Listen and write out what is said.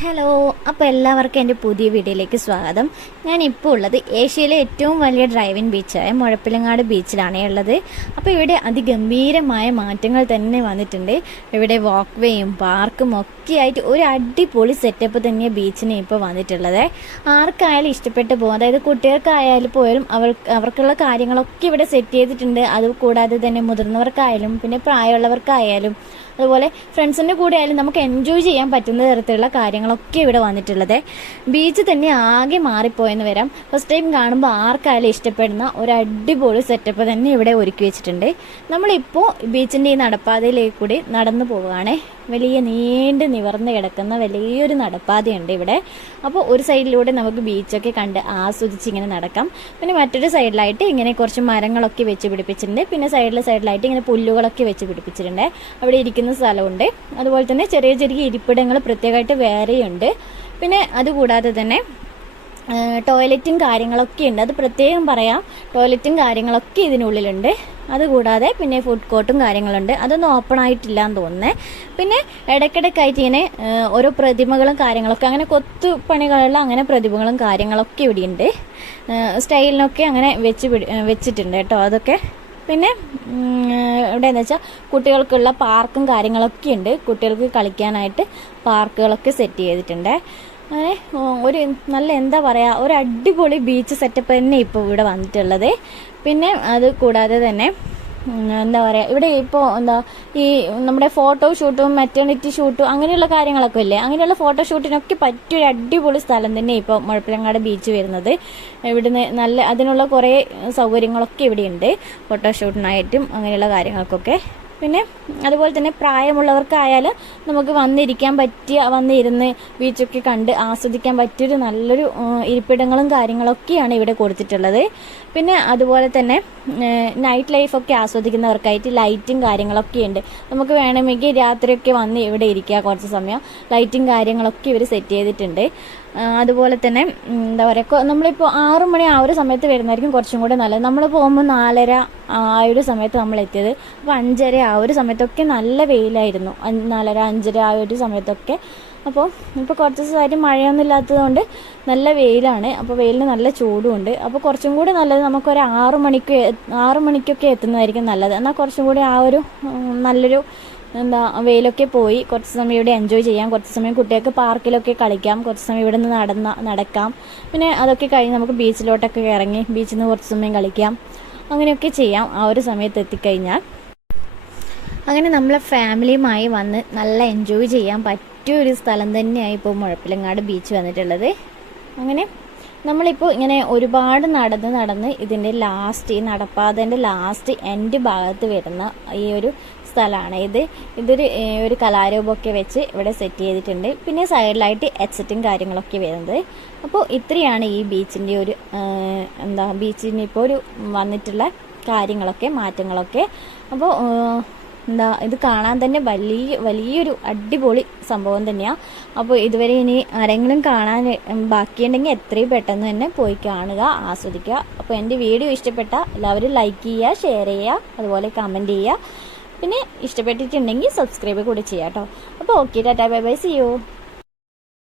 അപ്പോൾ എല്ലാവർക്കും എന്റെ പുതിയ വീഡിയോയിലേക്ക് സ്വാഗതം. ഞാൻ ഇപ്പോൾ ഉള്ളത് ഏഷ്യയിലെ ഏറ്റവും വലിയ ഡ്രൈവിംഗ് ബീച്ചായ മുഴപ്പിലങ്ങാട് ബീച്ചിലാണ് ഉള്ളത്. അപ്പോൾ ഇവിടെ അതിഗംഭീരമായ മാറ്റങ്ങൾ തന്നെ വന്നിട്ടുണ്ട്. ഇവിടെ വാക്ക് വേയും പാർക്കും ഒക്കെ ആയിട്ട് ഒരു അടിപൊളി സെറ്റപ്പ് തന്നെ ബീച്ചിന് ഇപ്പോൾ വന്നിട്ടുള്ളത്. ആർക്കായാലും ഇഷ്ടപ്പെട്ട് പോകും. അതായത് കുട്ടികൾക്കായാലും പോയാലും അവർ അവർക്കുള്ള കാര്യങ്ങളൊക്കെ ഇവിടെ സെറ്റ് ചെയ്തിട്ടുണ്ട്. അത് കൂടാതെ തന്നെ മുതിർന്നവർക്കായാലും പിന്നെ പ്രായമുള്ളവർക്കായാലും അതുപോലെ ഫ്രണ്ട്സിന്റെ കൂടെ ആയാലും നമുക്ക് എൻജോയ് ചെയ്യാൻ പറ്റുന്ന തരത്തിലുള്ള കാര്യങ്ങളൊക്കെ ഇവിടെ വന്നിട്ടുള്ളത്. ബീച്ച് തന്നെ ആകെ മാറിപ്പോയെന്ന് വരാം. ഫസ്റ്റ് ടൈം കാണുമ്പോൾ ആർക്കായാലും ഇഷ്ടപ്പെടുന്ന ഒരു അടിപൊളി സെറ്റപ്പ് തന്നെ ഇവിടെ ഒരുക്കി വെച്ചിട്ടുണ്ട്. നമ്മളിപ്പോൾ ബീച്ചിന്റെ ഈ നടപ്പാതയിലേക്ക് കൂടി നടന്നു പോവുകയാണ്. വലിയ നീണ്ട് നിവർന്ന് കിടക്കുന്ന വലിയൊരു നടപ്പാതയുണ്ട് ഇവിടെ. അപ്പോൾ ഒരു സൈഡിലൂടെ നമുക്ക് ബീച്ചൊക്കെ കണ്ട് ആസ്വദിച്ച് ഇങ്ങനെ നടക്കാം. പിന്നെ മറ്റൊരു സൈഡിലായിട്ട് ഇങ്ങനെ കുറച്ച് മരങ്ങളൊക്കെ വെച്ച് പിടിപ്പിച്ചിട്ടുണ്ട്. പിന്നെ സൈഡിലെ സൈഡിലായിട്ട് ഇങ്ങനെ പുല്ലുകളൊക്കെ വെച്ച് പിടിപ്പിച്ചിട്ടുണ്ട്. അവിടെ ഇരിക്കുന്ന സ്ഥലമുണ്ട്. അതുപോലെ തന്നെ ചെറിയ ചെറിയ ഇരിപ്പിടങ്ങൾ പ്രത്യേകമായിട്ട് വേറെയുണ്ട്. പിന്നെ അതുകൂടാതെ തന്നെ ടോയ്ലറ്റും കാര്യങ്ങളൊക്കെ ഉണ്ട്. അത് പ്രത്യേകം പറയാം ടോയ്ലറ്റും കാര്യങ്ങളൊക്കെ ഇതിനുള്ളിലുണ്ട്. അതുകൂടാതെ പിന്നെ ഫുഡ് കോർട്ടും കാര്യങ്ങളുണ്ട്. അതൊന്നും ഓപ്പൺ ആയിട്ടില്ല എന്ന് തോന്നുന്നേ. പിന്നെ ഇടയ്ക്കിടയ്ക്കായിട്ട് ഇങ്ങനെ ഓരോ പ്രതിമകളും കാര്യങ്ങളൊക്കെ അങ്ങനെ കൊത്തു പണികളുള്ള അങ്ങനെ പ്രതിമകളും കാര്യങ്ങളൊക്കെ ഇവിടെയുണ്ട്. സ്റ്റൈലിനൊക്കെ അങ്ങനെ വെച്ച് വെച്ചിട്ടുണ്ട് കേട്ടോ അതൊക്കെ. പിന്നെ ഇവിടെ എന്ന് വെച്ചാൽ കുട്ടികൾക്കുള്ള പാർക്കും കാര്യങ്ങളൊക്കെ ഉണ്ട് കുട്ടികൾക്ക് കളിക്കാനായിട്ട് പാർക്കുകളൊക്കെ സെറ്റ് ചെയ്തിട്ടുണ്ട്. അങ്ങനെ ഒരു നല്ല എന്താ പറയുക ഒരു അടിപൊളി ബീച്ച് സെറ്റപ്പ് തന്നെ ഇപ്പോൾ ഇവിടെ വന്നിട്ടുള്ളത്. പിന്നെ അത് കൂടാതെ തന്നെ എന്താ പറയുക ഇവിടെ ഇപ്പോൾ എന്താ ഈ നമ്മുടെ ഫോട്ടോ ഷൂട്ടും മെറ്റേണിറ്റി ഷൂട്ടും അങ്ങനെയുള്ള കാര്യങ്ങളൊക്കെ ഇല്ലേ? അങ്ങനെയുള്ള ഫോട്ടോ ഷൂട്ടിനൊക്കെ പറ്റിയൊരു അടിപൊളി സ്ഥലം തന്നെ ഇപ്പോൾ മുഴപ്പിലങ്ങാട് ബീച്ച് വരുന്നത്. ഇവിടുന്ന് നല്ല അതിനുള്ള കുറേ സൗകര്യങ്ങളൊക്കെ ഇവിടെയുണ്ട്. ഫോട്ടോഷൂട്ടിനായിട്ടും അങ്ങനെയുള്ള കാര്യങ്ങൾക്കൊക്കെ. പിന്നെ അതുപോലെ തന്നെ പ്രായമുള്ളവർക്കായാൽ നമുക്ക് വന്നിരിക്കാൻ പറ്റിയ വന്നിരുന്ന് ബീച്ചൊക്കെ കണ്ട് ആസ്വദിക്കാൻ പറ്റിയൊരു നല്ലൊരു ഇരിപ്പിടങ്ങളും കാര്യങ്ങളൊക്കെയാണ് ഇവിടെ കൊടുത്തിട്ടുള്ളത്. പിന്നെ അതുപോലെ തന്നെ നൈറ്റ് ലൈഫൊക്കെ ആസ്വദിക്കുന്നവർക്കായിട്ട് ലൈറ്റും കാര്യങ്ങളൊക്കെ ഉണ്ട്. നമുക്ക് വേണമെങ്കിൽ രാത്രിയൊക്കെ വന്ന് ഇവിടെ ഇരിക്കുക കുറച്ച് സമയം. ലൈറ്റും കാര്യങ്ങളൊക്കെ ഇവർ സെറ്റ് ചെയ്തിട്ടുണ്ട്. അതുപോലെ തന്നെ എന്താ പറയുക നമ്മളിപ്പോൾ ആറു മണി ആ ഒരു സമയത്ത് വരുന്നതായിരിക്കും കുറച്ചും കൂടെ നല്ലത്. നമ്മൾ പോകുമ്പോൾ നാലര ആ ഒരു സമയത്ത് നമ്മൾ എത്തിയത്. അപ്പോൾ അഞ്ചര ആ ഒരു സമയത്തൊക്കെ നല്ല വെയിലായിരുന്നു. നാലര അഞ്ചര ആ ഒരു സമയത്തൊക്കെ. അപ്പോൾ ഇപ്പോൾ കുറച്ച് ദിവസമായിട്ട് മഴയൊന്നും ഇല്ലാത്തതുകൊണ്ട് നല്ല വെയിലാണ്. അപ്പോൾ വെയിലിന് നല്ല ചൂടുമുണ്ട്. അപ്പോൾ കുറച്ചും കൂടി നല്ലത് നമുക്കൊരു ആറു മണിക്ക് ആറു മണിക്കൊക്കെ എത്തുന്നതായിരിക്കും നല്ലത്. എന്നാൽ കുറച്ചും കൂടി ആ ഒരു നല്ലൊരു എന്താ വെയിലൊക്കെ പോയി. കുറച്ച് സമയം ഇവിടെ എൻജോയ് ചെയ്യാം. കുറച്ച് സമയം കുട്ടികൾക്ക് പാർക്കിലൊക്കെ കളിക്കാം. കുറച്ച് സമയം ഇവിടെ നിന്ന് നടന്ന നടക്കാം. പിന്നെ അതൊക്കെ കഴിഞ്ഞ് നമുക്ക് ബീച്ചിലോട്ടൊക്കെ ഇറങ്ങി ബീച്ചിൽ നിന്ന് കുറച്ച് സമയം കളിക്കാം. അങ്ങനെയൊക്കെ ചെയ്യാം. ആ ഒരു സമയത്ത് എത്തിക്കഴിഞ്ഞാൽ. അങ്ങനെ നമ്മളെ ഫാമിലിയുമായി വന്ന് നല്ല എൻജോയ് ചെയ്യാൻ പറ്റിയ ഒരു സ്ഥലം തന്നെയായി ഇപ്പോൾ മുഴപ്പിലങ്ങാട് ബീച്ച് വന്നിട്ടുള്ളത്. അങ്ങനെ നമ്മളിപ്പോൾ ഇങ്ങനെ ഒരുപാട് നടന്ന് നടന്ന് ഇതിന്റെ ലാസ്റ്റ് ഈ നടപ്പാതേന്റെ ലാസ്റ്റ് എൻഡ് ഭാഗത്ത് വരുന്ന ഈ ഒരു സ്ഥലമാണ്. ഇത് ഇതൊരു ഒരു കലാരൂപമൊക്കെ വെച്ച് ഇവിടെ സെറ്റ് ചെയ്തിട്ടുണ്ട്. പിന്നെ സൈഡിലായിട്ട് എക്സറ്റും കാര്യങ്ങളൊക്കെ വരുന്നത്. അപ്പോൾ ഇത്രയാണ് ഈ ബീച്ചിന്റെ ഒരു എന്താ ബീച്ചിന് ഇപ്പോൾ ഒരു വന്നിട്ടുള്ള കാര്യങ്ങളൊക്കെ മാറ്റങ്ങളൊക്കെ. അപ്പോൾ എന്താ ഇത് കാണാൻ തന്നെ വലിയ വലിയൊരു അടിപൊളി സംഭവം തന്നെയാണ് അപ്പോൾ ഇതുവരെ ഇനി ആരെങ്കിലും കാണാൻ ബാക്കിയുണ്ടെങ്കിൽ എത്രയും പെട്ടെന്ന് തന്നെ പോയി കാണുക ആസ്വദിക്കുക. അപ്പോൾ എന്റെ വീഡിയോ ഇഷ്ടപ്പെട്ട എല്ലാവരും ലൈക്ക് ചെയ്യുക ഷെയർ ചെയ്യുക അതുപോലെ കമന്റ് ചെയ്യുക. പിന്നെ ഇഷ്ടപ്പെട്ടിട്ടുണ്ടെങ്കിൽ സബ്സ്ക്രൈബ് കൂടി ചെയ്യാം കേട്ടോ അപ്പോൾ okay tata bye bye see you